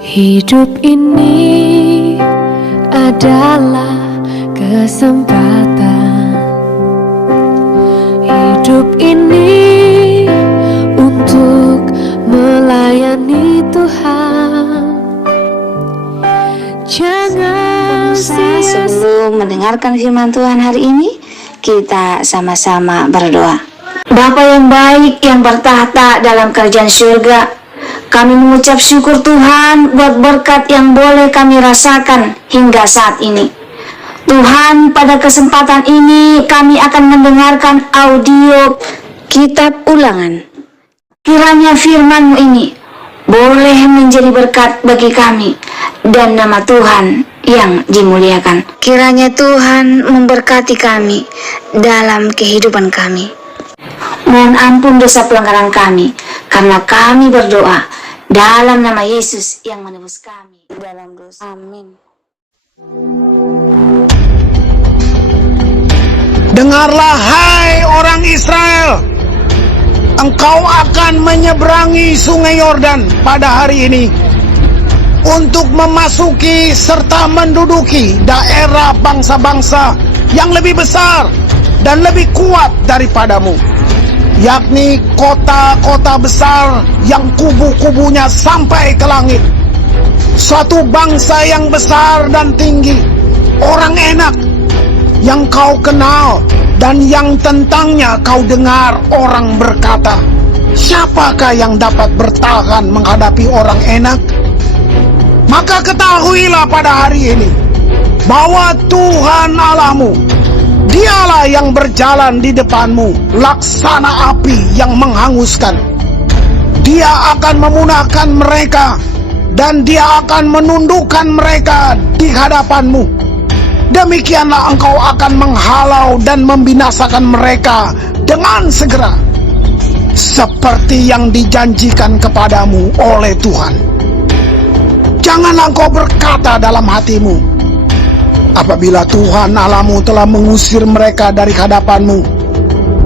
Hidup ini adalah kesempatan. Hidup ini untuk melayani Tuhan. Jangan sia-sia. Sebelum mendengarkan firman Tuhan hari ini, kita sama-sama berdoa. Bapa yang baik yang bertahta dalam kerajaan surga, kami mengucap syukur Tuhan buat berkat yang boleh kami rasakan hingga saat ini. Tuhan, pada kesempatan ini kami akan mendengarkan audio kitab Ulangan. Kiranya firman-Mu ini boleh menjadi berkat bagi kami dan nama Tuhan yang dimuliakan. Kiranya Tuhan memberkati kami dalam kehidupan kami. Mohon ampun dosa pelanggaran kami, karena kami berdoa dalam nama Yesus yang menebus kami dalam dosa. Amin. Dengarlah hai orang Israel, engkau akan menyeberangi sungai Yordan pada hari ini untuk memasuki serta menduduki daerah bangsa-bangsa yang lebih besar dan lebih kuat daripadamu, yakni kota-kota besar yang kubu-kubunya sampai ke langit. Suatu bangsa yang besar dan tinggi, orang enak yang kau kenal dan yang tentangnya kau dengar orang berkata, siapakah yang dapat bertahan menghadapi orang enak? Maka ketahuilah pada hari ini bahwa Tuhan Allahmu, Dialah yang berjalan di depanmu, laksana api yang menghanguskan. Dia akan memunahkan mereka, dan Dia akan menundukkan mereka di hadapanmu. Demikianlah engkau akan menghalau dan membinasakan mereka dengan segera, seperti yang dijanjikan kepadamu oleh Tuhan. Janganlah engkau berkata dalam hatimu, apabila Tuhan Allahmu telah mengusir mereka dari hadapanmu,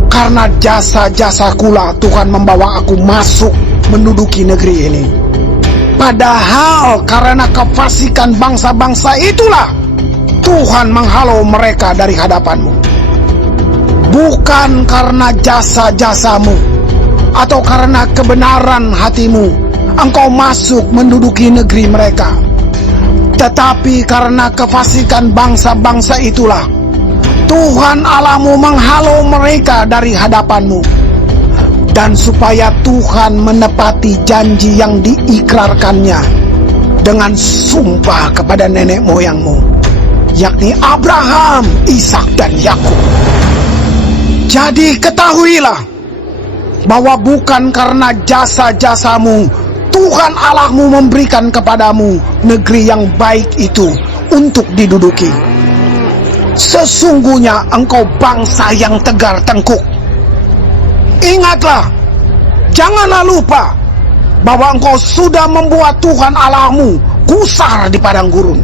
karena jasa-jasakulah Tuhan membawa aku masuk menduduki negeri ini. Padahal karena kefasikan bangsa-bangsa itulah Tuhan menghalau mereka dari hadapanmu. Bukan karena jasa-jasamu atau karena kebenaran hatimu engkau masuk menduduki negeri mereka, tetapi karena kefasikan bangsa-bangsa itulah Tuhan Allahmu menghalau mereka dari hadapanmu. Dan supaya Tuhan menepati janji yang diikrarkannya dengan sumpah kepada nenek moyangmu, yakni Abraham, Ishak dan Yakub. Jadi ketahuilah bahwa bukan karena jasa-jasamu Tuhan Allahmu memberikan kepadamu negeri yang baik itu untuk diduduki. Sesungguhnya engkau bangsa yang tegar tengkuk. Ingatlah, janganlah lupa bahwa engkau sudah membuat Tuhan Allahmu gusar di padang gurun.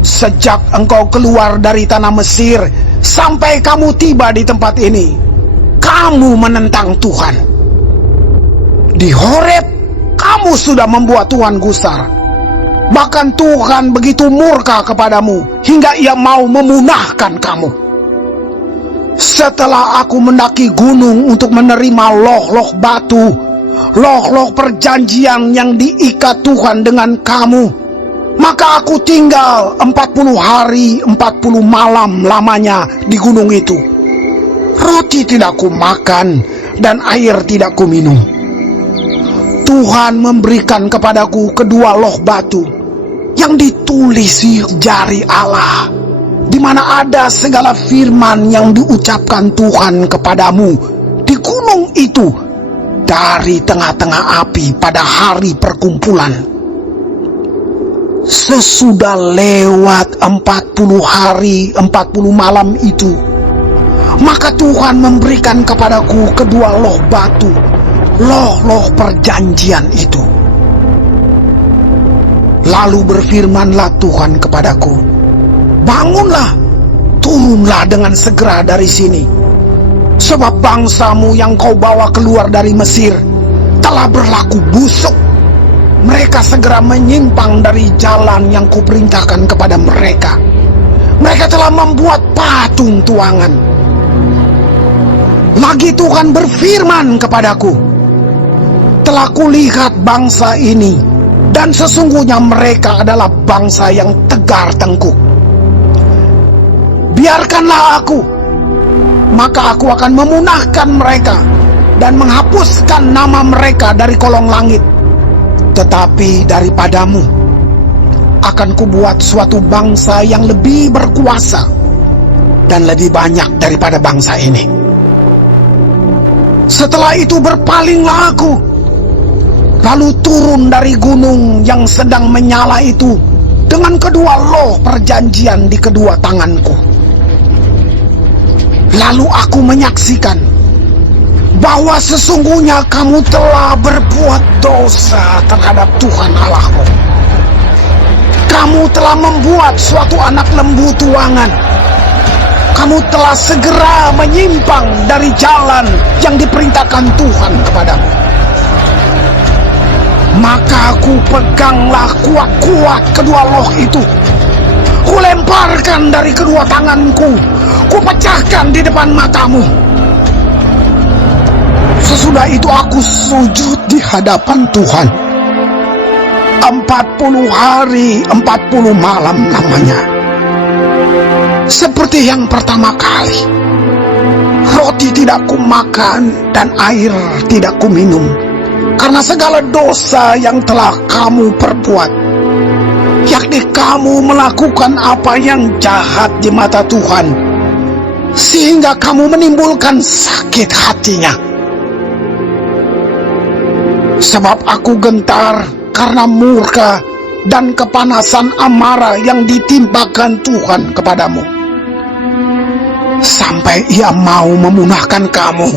Sejak engkau keluar dari tanah Mesir sampai kamu tiba di tempat ini, kamu menentang Tuhan. Di Horeb kamu sudah membuat Tuhan gusar. Bahkan Tuhan begitu murka kepadamu hingga Ia mau memunahkan kamu. Setelah aku mendaki gunung untuk menerima loh-loh batu, loh-loh perjanjian yang diikat Tuhan dengan kamu, maka aku tinggal 40 hari 40 malam lamanya di gunung itu. Roti tidak kumakan dan air tidak kuminum. Tuhan memberikan kepadaku kedua loh batu yang ditulisi jari Allah, di mana ada segala firman yang diucapkan Tuhan kepadamu di gunung itu dari tengah-tengah api pada hari perkumpulan. Sesudah lewat 40 hari 40 malam itu, maka Tuhan memberikan kepadaku kedua loh batu, loh-loh perjanjian itu. Lalu berfirmanlah Tuhan kepadaku, bangunlah, turunlah dengan segera dari sini, sebab bangsamu yang kau bawa keluar dari Mesir telah berlaku busuk. mereka segera menyimpang dari jalan yang kuperintahkan kepada mereka. Mereka telah membuat patung tuangan. Lagi Tuhan berfirman kepadaku, telah kulihat bangsa ini, dan sesungguhnya mereka adalah bangsa yang tegar tengkuk. Biarkanlah aku, maka aku akan memunahkan mereka dan menghapuskan nama mereka dari kolong langit. Tetapi daripadamu akan kubuat suatu bangsa yang lebih berkuasa dan lebih banyak daripada bangsa ini. Setelah itu berpalinglah aku, lalu turun dari gunung yang sedang menyala itu dengan kedua loh perjanjian di kedua tanganku. Lalu aku menyaksikan bahwa sesungguhnya kamu telah berbuat dosa terhadap Tuhan Allahmu. Kamu telah membuat suatu anak lembu tuangan. Kamu telah segera menyimpang dari jalan yang diperintahkan Tuhan kepadamu. Maka aku peganglah kuat-kuat kedua loh itu. Kulemparkan dari kedua tanganku. Kupecahkan di depan matamu. Sesudah itu aku sujud di hadapan Tuhan. 40 hari 40 malam lamanya. Seperti yang pertama kali, roti tidak kumakan dan air tidak kuminum, karena segala dosa yang telah kamu perbuat, yakni kamu melakukan apa yang jahat di mata Tuhan, sehingga kamu menimbulkan sakit hatinya. Sebab aku gentar karena murka dan kepanasan amarah yang ditimpakan Tuhan kepadamu, sampai ia mau memunahkan kamu.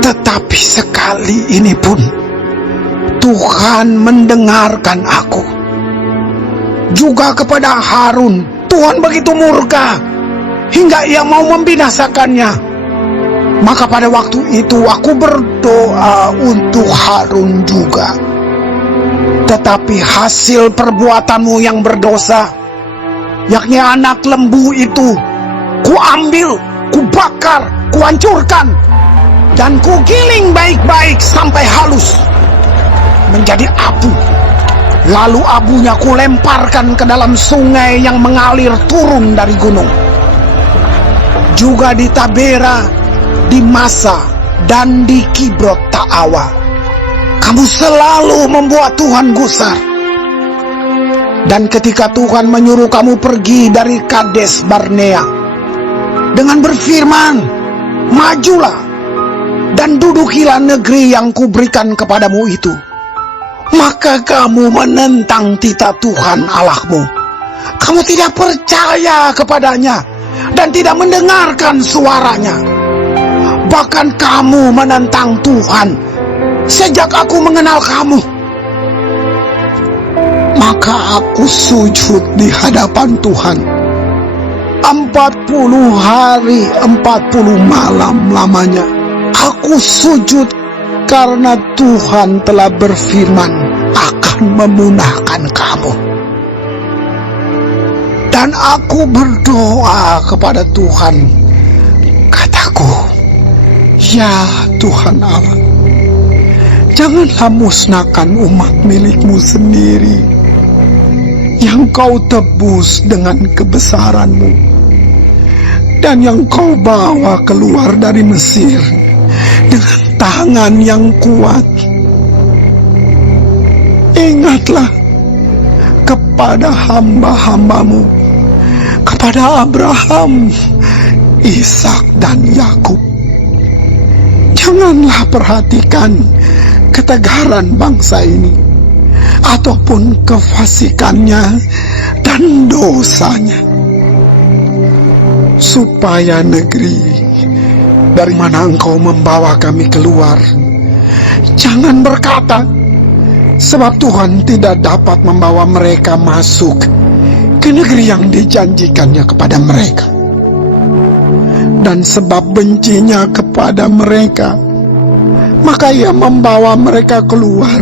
Tetapi sekali ini pun Tuhan mendengarkan aku. Juga kepada Harun Tuhan begitu murka hingga ia mau membinasakannya. Maka pada waktu itu aku berdoa untuk Harun juga. Tetapi hasil perbuatanmu yang berdosa, yakni anak lembu itu, kuambil, kubakar, kuhancurkan, dan kugiling baik-baik sampai halus menjadi abu. Lalu abunya kulemparkan ke dalam sungai yang mengalir turun dari gunung. Juga di Tabera, di Masa, dan di Kibrot Ta'awa, kamu selalu membuat Tuhan gusar. Dan ketika Tuhan menyuruh kamu pergi dari Kades Barnea dengan berfirman, majulah dan dudukilah negeri yang kuberikan kepadamu itu, maka kamu menentang titah Tuhan Allahmu. Kamu tidak percaya kepadanya dan tidak mendengarkan suaranya. Bahkan kamu menentang Tuhan sejak aku mengenal kamu. Maka aku sujud di hadapan Tuhan 40 hari 40 malam lamanya. Aku sujud karena Tuhan telah berfirman akan memunahkan kamu. Dan aku berdoa kepada Tuhan, kataku, ya Tuhan Allah, janganlah musnahkan umat milikmu sendiri yang kau tebus dengan kebesaranmu dan yang kau bawa keluar dari Mesir dengan tangan yang kuat. Ingatlah kepada hamba-hambamu, kepada Abraham, Ishak, dan Yakub. Janganlah perhatikan ketegaran bangsa ini, ataupun kefasikannya dan dosanya, supaya negeri dari mana engkau membawa kami keluar, jangan berkata, sebab Tuhan tidak dapat membawa mereka masuk ke negeri yang dijanjikannya kepada mereka. Dan sebab bencinya kepada mereka, maka ia membawa mereka keluar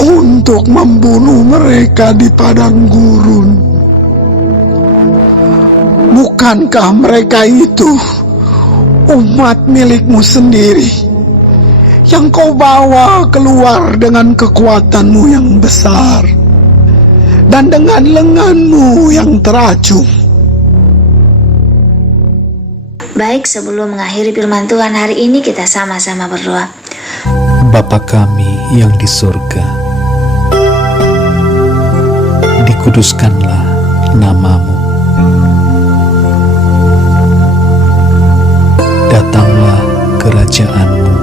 untuk membunuh mereka di padang gurun. Bukankah mereka itu umat milikmu sendiri yang kau bawa keluar dengan kekuatanmu yang besar dan dengan lenganmu yang teracung? Baik, sebelum mengakhiri firman Tuhan hari ini, kita sama-sama berdoa. Bapa kami yang di surga, dikuduskanlah nama-Mu. Datanglah kerajaan-Mu.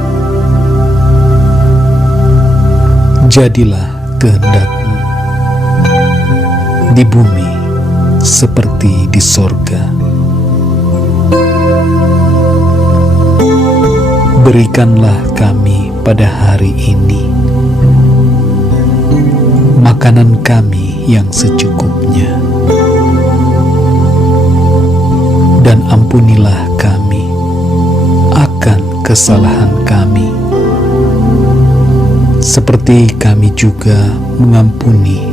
Jadilah kehendak-Mu di bumi seperti di sorga. Berikanlah kami pada hari ini makanan kami yang secukupnya, dan ampunilah kami akan kesalahan kami, seperti kami juga mengampuni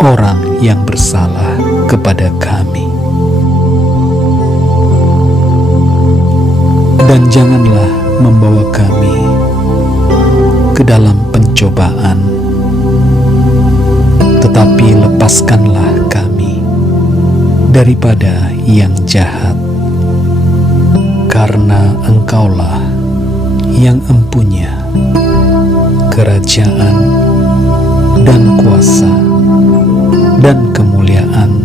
orang yang bersalah kepada kami. Dan janganlah membawa kami ke dalam pencobaan, tetapi lepaskanlah kami daripada yang jahat, karena Engkaulah yang empunya kerajaan dan kuasa dan kemuliaan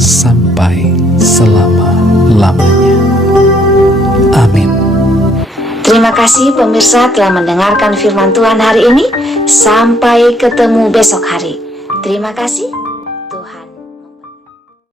sampai selama-lamanya. Amin. Terima kasih pemirsa telah mendengarkan firman Tuhan hari ini. Sampai ketemu besok hari. Terima kasih.